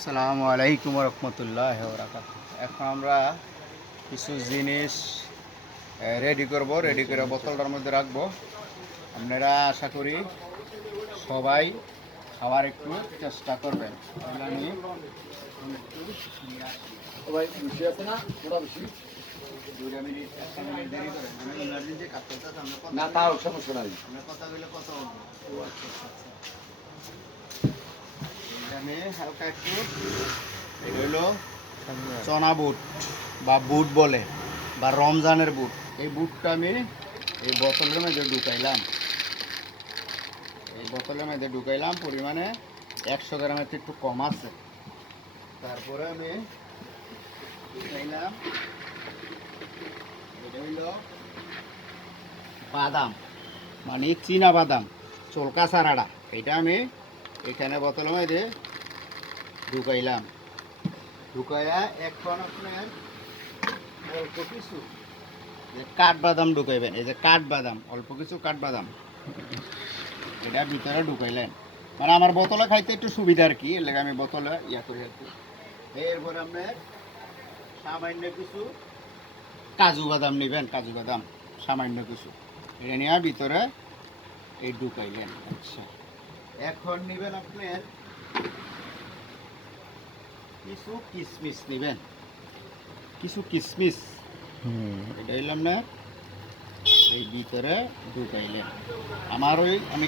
আসসালামু আলাইকুম রহমতুল্লাহ বারাকাতুহু। এখন আমরা কিছু জিনিস রেডি করব, রেডি করে বোতলটার মধ্যে রাখবো। আপনারা আশা করি সবাই খাওয়ার একটু চেষ্টা করবেন। তাহলে আমি না তাও সমস্যা নাই। আমি হালকা একটু এটা হইলো চনা বুট বা বুট বলে বা রমজানের বুট। এই বুটটা আমি এই বোতলের মধ্যে ঢুকাইলাম, পরিমাণে 100 গ্রামের থেকে একটু কম আছে। তারপরে আমি ঢুকাইলাম এটা হইল বাদাম, মানে চীনা বাদাম, চোলকা সারাড়া। এটা আমি এখানে বোতলের মধ্যে ঢুকাইলাম। ঢুকাইয়া এখন আপনার অল্প কিছু যে কাঠবাদাম ঢুকাইবেন। এই যে কাঠবাদাম, অল্প কিছু কাঠবাদাম এটা ভিতরে ঢুকাইলেন। মানে আমার বোতলে খাইতে একটু সুবিধা আর কি, এর লেগে আমি বোতলে ইয়া করি আর কি। এরপরে আপনার সামান্য কিছু কাজু বাদাম নেবেন, কাজু বাদাম সামান্য কিছু এটা নিয়ে ভিতরে এই ঢুকাইলেন। আচ্ছা, এখন নেবেন আপনার কিছু কিশমিশ নেবেন, কিছু কিশমিশ এটা হইলাম না এই ভিতরে ঢুকাইলেন। আমার ওই আমি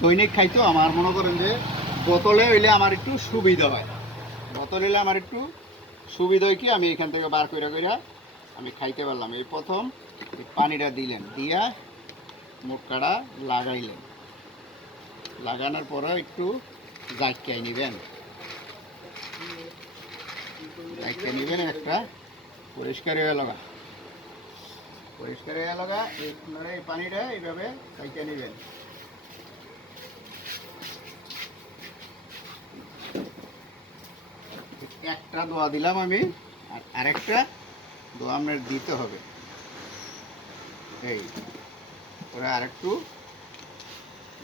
দৈনিক খাইতো, আমার মনে করেন যে বোতলে হইলে আমার একটু সুবিধা হয়, বোতল হইলে আমার একটু সুবিধা হয় কি আমি এখান থেকে বার কইরা কইরা আমি খাইতে পারলাম। এই প্রথম পানিটা দিলেন, দিয়া মুখটা লাগাইলেন, লাগানোর পরে একটু জাইকাই নেবেন, জাইকাই নেবেন একটা পরিষ্কার হয়ে লগা, পরিষ্কার হয়ে লগা এই পানিটা এইভাবে জাইকা নেবেন। একটা দোয়া দিলাম আমি, আর আরেকটা দোয়া আপনার দিতে হবে। এই ওরা আরেকটু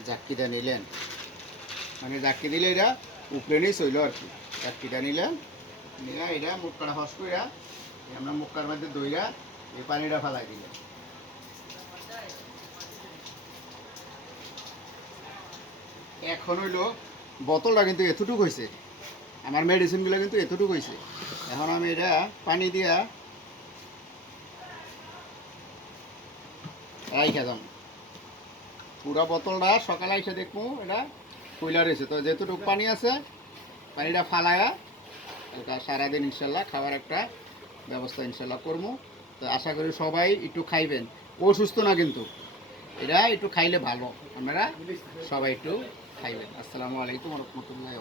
জাক্কিটা নিলেন, মানে জাক্কি দিলে এটা উপরে নিয়ে চইল আর কি। জাক্কিটা নিলেন, নিলে এটা মুখটা হস কইরা আমরা মুখটার মধ্যে দইরা এই পানিটা ফেলাই দিলেন। এখন হইলো বোতলটা কিন্তু এতটুকু হয়েছে, আমার মেডিসিনগুলো কিন্তু এতটুকু হয়েছে। এখন আমি এটা পানি দিয়া রাইখা দাম, পুরা বোতলটা সকালে এসে দেখবো এটা কইলা রয়েছে। তো যেটুকু পানি আছে পানিটা ফালায়া এটা সারাদিন ইনশাল্লাহ খাওয়ার একটা ব্যবস্থা ইনশাল্লাহ করবো। তো আশা করি সবাই একটু খাইবেন, অসুস্থ না কিন্তু এটা একটু খাইলে ভালো, আপনারা সবাই একটু খাইবেন। আসসালামু আলাইকুম রহমতুল্লাহ।